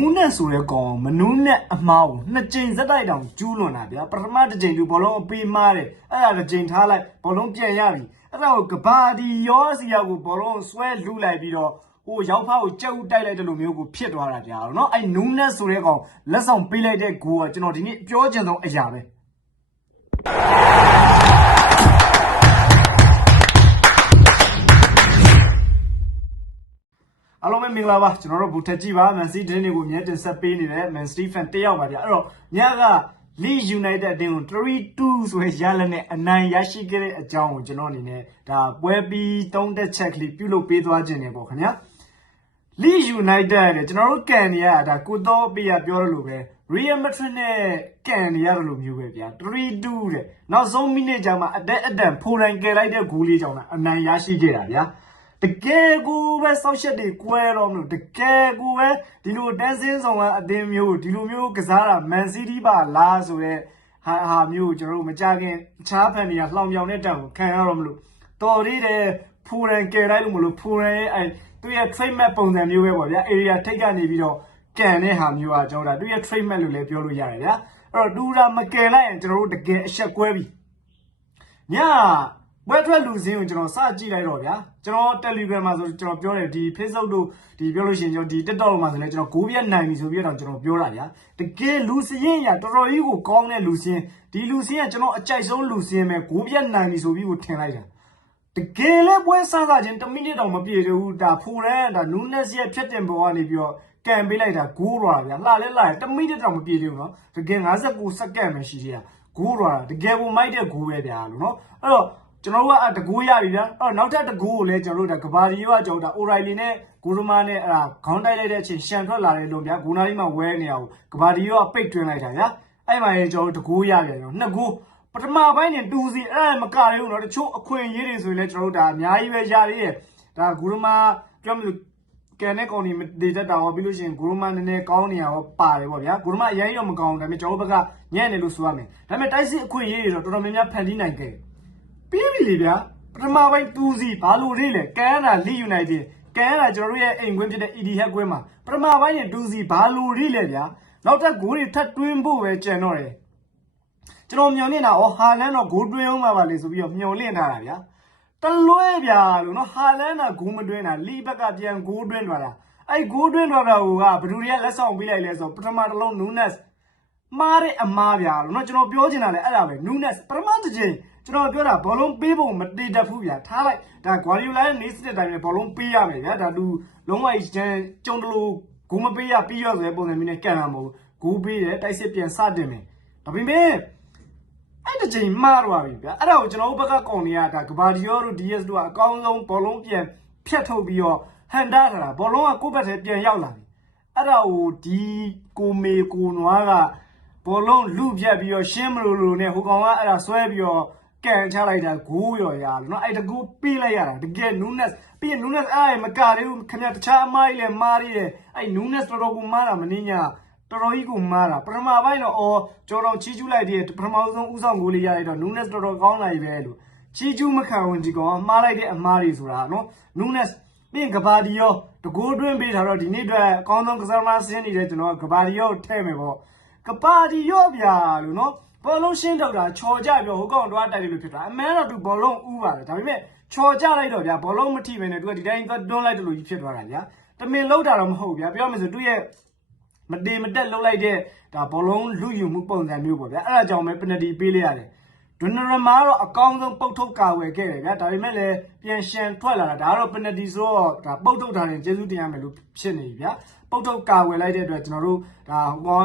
နူးနဲ့ဆိုရဲကောင်မနူးနဲ့အမားကိုနှစ်ကြိမ်ဇက်တိုက်တောင်ကျူးလွန်တာဗျာပထမတစ်ကြိမ်သူဘောလုံးအပေးမားတယ်အဲ့ဒါတစ်ကြိမ်ထားလိုက်ဘောလုံးပြန်ရပြီအဲ့ဒါကိုကဘာဒီရောစီယာကိုဘောလုံးဆွဲလူလိုက်ပြီးတော့ဟိုရောက်ဖားကိုကြက်ဥတိုက်လိုက်တဲ့လိုမျိုးကိုဖြစ်သွားတာဗျာနော်အဲ့နူးနဲ့ဆိုရဲကောင်လက်ဆောင်ပေးလိုက်တဲ့ဂိုးကကျွန်တော်ဒီနေ့ပြောချင်ဆုံးအရာပဲ မင်္ဂလာပါကျွန်တော်တို့ဘူထက်ကြည့်ပါမန်စီးတင်းတွေကိုအမြဲတင်ဆက်ပေးနေတဲ့မန်စတီဖန်တယောက်ပါဗျာအဲ့တော့ညက Leeds United အတင်းကို3-2ဆိုရရလက်နဲ့အနိုင်ရရှိခဲ့တဲ့အကြောင်းကိုကျွန်တော်အနေနဲ့ဒါပွဲပြီးသုံးသက်ချက်ကလေးပြုလုပ်ပေးသွားခြင်းနေပေါ့ခင်ဗျာ Leeds United တဲ့ကျွန်တော်တို့ကန်နေရတာကိုတော့ပေးရပြောရလို့ပဲ Real Madrid နဲ့ကန်နေရတယ်လို့မျိုးပဲဗျာ3-2တဲ့နောက်ဆုံးမိနစ်ကျမှအတက်အတန်ဖိုရန်ကယ်လိုက်တဲ့ဂိုးလေးကြောင့်လားအနိုင်ရရှိခဲ့တာဗျာ တကယ်ကိုပဲစောက်ချက်တွေကွဲတော့မလို့တကယ်ကိုပဲဒီလိုတန်းစင်းဆောင်ကအသင်းမျိုးဒီလိုမျိုးကစားတာမန်စီးတီးပါလားဆိုတော့ဟာဟာမျိုးကျွန်တော်တို့မကြခင်အခြားဖန်တွေကလှောင်ပြောင်တဲ့တောင်ကိုခံရတော့မလို့တော်ရည်တယ်ဖူရန်ကယ်လိုက်လို့မလို့ဖူရန်ရဲ့အဲသူရဲ့ trade map ပုံစံမျိုးပဲပေါ့ဗျာ area ထိတ်ကနေပြီးတော့ကန်တဲ့ဟာမျိုးอ่ะကျွန်တော်တို့သူရဲ့ trade map လို့လည်းပြောလို့ရတယ်ဗျာအဲ့တော့ဒူရာမကယ်လိုက်ရင်ကျွန်တော်တို့တကယ်အဆက်ကွဲပြီည ဘွဲထွက်လူစင်းကိုကျွန်တော်စကြည့်လိုက်တော့ဗျာကျွန်တော် Telegram မှာဆိုကျွန်တော်ပြောတယ်ဒီ Facebook တို့ဒီပြောလို့ရှိရင်ကျွန်တော်ဒီ TikTok မှာဆိုလည်းကျွန်တော်9ရက်နိုင်ပြီဆိုပြီးတော့ကျွန်တော်ပြောတာဗျာတကယ်လူစင်းရတော်တော်ကြီးကိုကောင်းတဲ့လူစင်းဒီလူစင်းကကျွန်တော်အကြိုက်ဆုံးလူစင်းပဲ9ရက်နိုင်ပြီဆိုပြီးကိုထင်လိုက်တာတကယ်လဲပွဲစစချင်း1မိနစ်တောင်မပြည့်သေးဘူးဒါဖူရန်ဒါနူးနက်စ်ရဲ့ဖြတ်တင်ပေါ်ကနေပြီးတော့ကန်ပေးလိုက်တာဂိုးရွာဗျာလှလဲလှတယ်1မိနစ်တောင်မပြည့်သေးဘူးနော်တကယ်59စက္ကန့်ပဲရှိသေးတာဂိုးရွာတကယ်ကိုမိုက်တဲ့ဂိုးပဲဗျာလို့နော်အဲ့တော့ ကျွန်တော်တို့ကတကူရပြီဗျာအဲ့တော့နောက်ထပ်တကူကိုလည်းကျွန်တော်တို့ဒါကဘာဒီယောကကျွန်တော်တို့ဒါအိုရိုင်လီနဲ့ဂူရမာနဲ့အဲ့ဒါခေါင်းတိုက်လိုက်တဲ့အချိန်ရှန်ထွက်လာတဲ့လုံဗျာဂူနာဒီမှာဝဲနေအောင်ကဘာဒီယောကပိတ်တွင်းလိုက်တာဗျာအဲ့မှာလည်းကျွန်တော်တို့တကူရပြန်ကျွန်တော်နှစ်ကူပထမပိုင်းနဲ့တူစီအဲ့ဒါမကရဘူးနော်တချို့အခွင့်အရေးတွေဆိုရင်လည်းကျွန်တော်တို့ဒါအများကြီးပဲရရည်ရဲ့ဒါဂူရမာပြောမလို့ကန်တဲ့ကောင်နေမတည်တတ်တာဟောပြီးလို့ရှိရင်ဂူရမာနည်းနည်းကောင်းနေရဟောပါတယ်ပေါ့ဗျာဂူရမာအရင်ရောမကောင်းဘူးဒါပေမဲ့ကျွန်တော်တို့ဘက်ကညံ့တယ်လို့ဆိုရမယ်ဒါပေမဲ့တိုက်စစ်အခွင့်အရေးတွေဆိုတော့တော်တော်များများဖန်တီးနိုင်ခဲ့တယ် ပြီးပြီလေဗျာပထမပိုင်းတူးစီဘာလို့လေးလဲကန်ရတာလီယူနိုက်တက်ကန်ရတာကျွန်တော်တို့ရဲ့အိမ်ကွင်းဖြစ်တဲ့ ED ဟက်ကွင်းမှာပထမပိုင်းနဲ့တူးစီဘာလို့လေးလဲဗျာနောက်ထပ်ဂိုးတွေထပ်တွင်းဖို့ပဲကြံတော့တယ်ကျွန်တော်မျှော်လင့်တာဩဟာလန်တော့ဂိုးတွင်းအောင်ပါပါလေဆိုပြီးတော့မျှော်လင့်ထားတာဗျာတလွဲဗျာလို့နော်ဟာလန်ကဂိုးမတွင်းတာလီဘက်ကပြန်ဂိုးတွင်းသွားတာအဲ့ဂိုးတွင်းသွားတာကဘယ်သူတွေကလက်ဆောင်ပေးလိုက်လဲဆိုတော့ပထမတစ်လုံးနူးနက်စ် မှားတဲ့အမားဗျာလို့เนาะကျွန်တော်ပြောချင်တာလည်းအဲ့ဒါပဲနူးနက်ပထမတစ်ချိန်ကျွန်တော်ပြောတာဘောလုံးပေးဖို့မတည်တတ်ဘူးဗျာထားလိုက်ဒါဂွာဒီယိုလာရဲ့နေစစ်တဲ့အတိုင်းပဲဘောလုံးပေးရမယ်ဗျာဒါလူလုံးဝကျန်ကျုံတလူဂိုးမပေးရပြီးရောဆိုတဲ့ပုံစံမျိုးနဲ့ကန်လာမဟုတ်ဂိုးပေးတယ်တိုက်စစ်ပြန်စတင်မယ်ဒါပေမဲ့အဲ့တစ်ချိန်မှားတော့ပြီဗျာအဲ့ဒါကိုကျွန်တော်တို့ဘက်ကကောင်နေရတာဂဘာဒီယိုတို့ DS တို့ကအကောင်းဆုံးဘောလုံးပြန်ဖြတ်ထုတ်ပြီးတော့ဟန်တာထားတာဘောလုံးကကိုယ့်ဘက်ထဲပြန်ရောက်လာပြီအဲ့ဒါကိုဒီကိုမေကိုနွားက ဘောလုံးလူပြတ်ပြီးတော့ရှင်းမလို့လို့နဲ့ဟိုကောင်ကအဲ့ဒါဆွဲပြီးတော့ကန်ချလိုက်တာဂိုးရော်ရလို့နော်အဲ့တကူပေးလိုက်ရတာတကယ်နူးနက်ပြီးရင်နူးနက်အဲ့မကသေးဘူးခင်ဗျတခြားအမိုင်းလည်းမားရည်တယ်အဲ့နူးနက်တော်တော်ကိုမားတာမင်းညာတော်တော်ကြီးကိုမားတာပထမပိုင်းတော့အော်ကြော်တော်ချီကျူးလိုက်တဲ့ပထမဆုံးဥဆောင်ဂိုးလေးရလိုက်တော့နူးနက်တော်တော်ကောင်းလိုက်ပဲလို့ချီကျူးမခံဝင်ဒီကောင်မှားလိုက်တဲ့အမားတွေဆိုတာနော်နူးနက်ပြီးရင်ကဘာဒီယောတကိုးတွင်းပေးထားတော့ဒီနေ့အတွက်အကောင်းဆုံးကစားသမားဆင်းနေတဲ့ကျွန်တော်ကဘာဒီယောထည့်မယ်ပေါ့ ကပါတီရော့ဗျာလို့နော်ဘောလုံးရှင်းတော့တာချော်ကြပြောဟိုကောင်တော့တိုက်တယ်လို့ဖြစ်တာအမှန်တော့သူဘောလုံးဥပါတယ်ဒါပေမဲ့ချော်ကြလိုက်တော့ဗျာဘောလုံးမထိပဲနဲ့သူကဒီတိုင်းသွားတွန်းလိုက်တယ်လို့ကြီးဖြစ်သွားတာဗျာတမင်လောက်တာတော့မဟုတ်ဗျာပြောမယ်ဆိုသူရဲ့မတေမတက်လောက်လိုက်တဲ့ဒါဘောလုံးလူယူမှုပုံစံမျိုးပေါ့ဗျာအဲ့ဒါကြောင့်ပဲပနတီပေးလိုက်ရတယ်ဒွနရမာတော့အကောင်းဆုံးပုတ်ထုတ်ကာဝယ်ခဲ့တယ်ဗျာဒါပေမဲ့လည်းပြန်ရှန်ထွက်လာတာဒါကတော့ပနတီဆိုတော့ဒါပုတ်ထုတ်ထားတယ်ကျေးဇူးတင်ရမယ်လို့ဖြစ်နေပြီဗျာပုတ်ထုတ်ကာဝယ်လိုက်တဲ့အတွက်ကျွန်တော်တို့ဒါဟော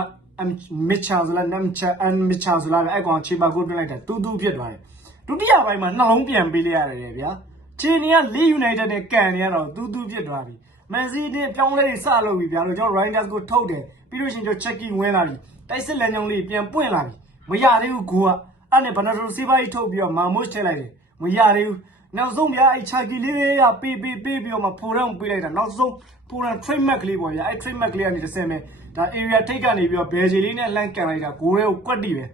မစ်ချာဆိုလားနမ်ချာအန်မစ်ချာဆိုလားအဲ့ကောင်ချေပါကိုတွင်းလိုက်တာတူတူဖြစ်သွားတယ်ဒုတိယပိုင်းမှာနှလုံးပြန်ပေးလိုက်ရတယ်ဗျာချီနီကလီယူနိုက်တက်နဲ့ကန်နေရတော့တူတူဖြစ်သွားပြီမန်စီးတင်းပြောင်းလဲစလုပ်ပြီဗျာလို့ကျွန်တော်ရိုင်းဒါစ်ကိုထုတ်တယ်ပြီးလို့ရှိရင်ကျွန်တော်ချက်ကီဝင်လာပြီတိုက်စစ်လန်ကြောင်းလေးပြန်ပွင့်လာပြီမရသေးဘူးကိုကအဲ့နဲ့ဘနာဒရိုစီဘာကြီးထုတ်ပြီးတော့မာမွတ်ထည့်လိုက်တယ်မရသေးဘူး နောက်ဆုံးဗျာအဲ့ချာကီလေးကပေးပေးပေးပြီးတော့မှဖိုရန်ပေးလိုက်တာနောက်ဆုံးဖိုရန် trade mark ကလေးပေါ့ဗျာအဲ့ trade mark ကလေးကနေတစ်ဆင့်ပဲဒါ area ထိတ်ကနေပြီးတော့ဘယ်ဂျီလေးနဲ့လှမ်းကန်လိုက်တာဂိုးလေးကိုကွက်တီပဲ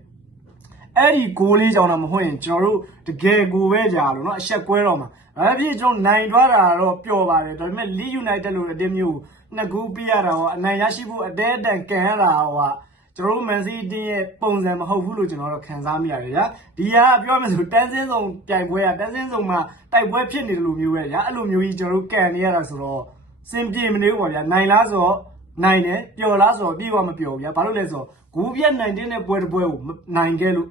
အဲ့ဒီဂိုးလေးကြောင့်တော့မဟုတ်ရင်ကျွန်တော်တို့တကယ်ကိုပဲကြာလို့เนาะအဆက်ကွဲတော့မှာဒါဖြစ်ကျွန်တော်နိုင်သွားတာတော့ပျော်ပါတယ်ဒါပေမဲ့ Leeds United လို့အတင်းမျိုး နှစ်ကူပြရတာဟောအနိုင်ရရှိဖို့အတဲအတန်ကန်ရတာဟော ကျွန်တော်တို့မန်စီးတင်းရဲ့ပုံစံမဟုတ်ဘူးလို့ကျွန်တော်တို့ခံစားမိရတယ်ဗျာဒီဟာပြောမယ်ဆိုတန်းစင်းဆောင်ပြိုင်ပွဲကတန်းစင်းဆောင်မှာတိုက်ပွဲဖြစ်နေတယ်လို့မျိုးပဲဗျာအဲ့လိုမျိုးကြီးကျွန်တော်တို့ကန်နေရတာဆိုတော့စင်ပြေမနေဘူးပေါ့ဗျာနိုင်လားဆိုတော့နိုင်တယ်ပျော်လားဆိုတော့ပြေဝမပျော်ဘူးဗျာဘာလို့လဲဆိုတော့ဂူပြက်နိုင်တဲ့ပွဲတစ်ပွဲကိုနိုင်ခဲ့လို့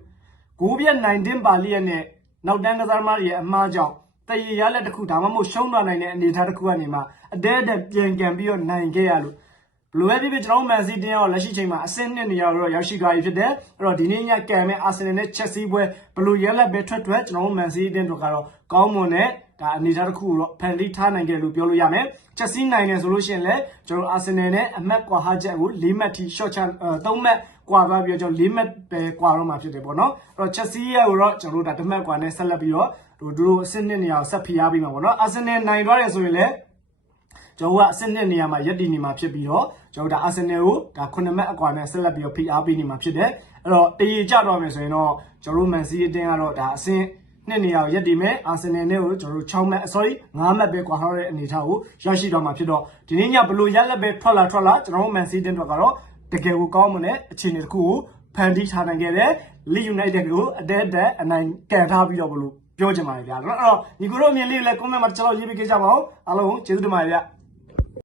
ဂိုးပြက်19ပါလီယက်နဲ့နောက်တန်းကစားသမားတွေရဲ့အမှားကြောင့်တရေရလက်တစ်ခုဒါမှမဟုတ်ရှုံးသွားနိုင်တဲ့အနေအထားတစ်ခုကနေမှအတဲအတက်ပြန်ကန်ပြီးတော့နိုင်ခဲ့ရလို့ ဘလိုပဲဖြစ်ဖြစ်ကျွန်တော်မန်စီးတင်းရောလက်ရှိချိန်မှာအဆင့်နှစ်နေရာတော့ရောက်ရှိသွားပြီဖြစ်တယ်အဲ့တော့ဒီနေ့ညကန်မဲ့အာဆင်နယ်နဲ့ချက်စီပွဲဘလိုရလက်ပဲထွက်ထွက်ကျွန်တော်မန်စီးတင်းတို့ကတော့ကောင်းမွန်တဲ့ဒါအနေအထားတစ်ခုတော့ဖန်တီးထားနိုင်ခဲ့လို့ပြောလို့ရမယ်ချက်စီနိုင်တယ်ဆိုလို့ရှိရင်လည်းကျွန်တော်အာဆင်နယ်နဲ့အမတ်ကွာဟာချက်ကို၄မှတ်ထိ short ချ3မှတ်ကွာသွားပြီးတော့ကျွန်တော်၄မှတ်ပဲကွာတော့မှာဖြစ်တယ်ပေါ့နော်အဲ့တော့ချက်စီရဲ့ကိုတော့ကျွန်တော်တို့ဒါတစ်မှတ်ကွာနဲ့ဆက်လက်ပြီးတော့တို့တို့အဆင့်နှစ်နေရာကိုဆက်ဖိအားပေးမှာပေါ့နော်အာဆင်နယ်နိုင်သွားတယ်ဆိုရင်လည်း ကျွန်တော်ကအဆင့်နှစ်နေရာမှာရပ်တည်နေမှာဖြစ်ပြီးတော့ကျွန်တော်ဒါအာဆင်နယ်ကိုဒါ9မှတ်အကွာနဲ့ဆက်လက်ပြီးတော့ဖိအားပေးနေမှာဖြစ်တယ်အဲ့တော့တရေကြတော့မယ်ဆိုရင်တော့ကျွန်တော်တို့မန်စီးအတင်းကတော့ဒါအဆင့်နှစ်နေရာကိုရက်တည်မယ်အာဆင်နယ်နဲ့ကိုကျွန်တော်တို့6မှတ် sorry 9မှတ်ပဲကွာထားတဲ့အနေအထားကိုရရှိတော့မှာဖြစ်တော့ဒီနေ့ညဘလို့ရက်လက်ပဲထွက်လာထွက်လာကျွန်တော်တို့မန်စီးတင်းတို့ကတော့တကယ်ကိုကောင်းမွန်တဲ့အခြေအနေတစ်ခုကိုဖန်တီးထားနိုင်ခဲ့တယ်လီယူနိုက်တက်ကိုအတဲတက်အနိုင်ကန်ထားပြီးတော့ဘလို့ပြောချင်ပါတယ်ဗျာအဲ့တော့ညီကိုတို့အမြင်လေးလည်း comment မှာကျွန်တော်ရေးပေးကြပါဦးအားလုံးကျေးဇူးတင်ပါတယ်ဗျာ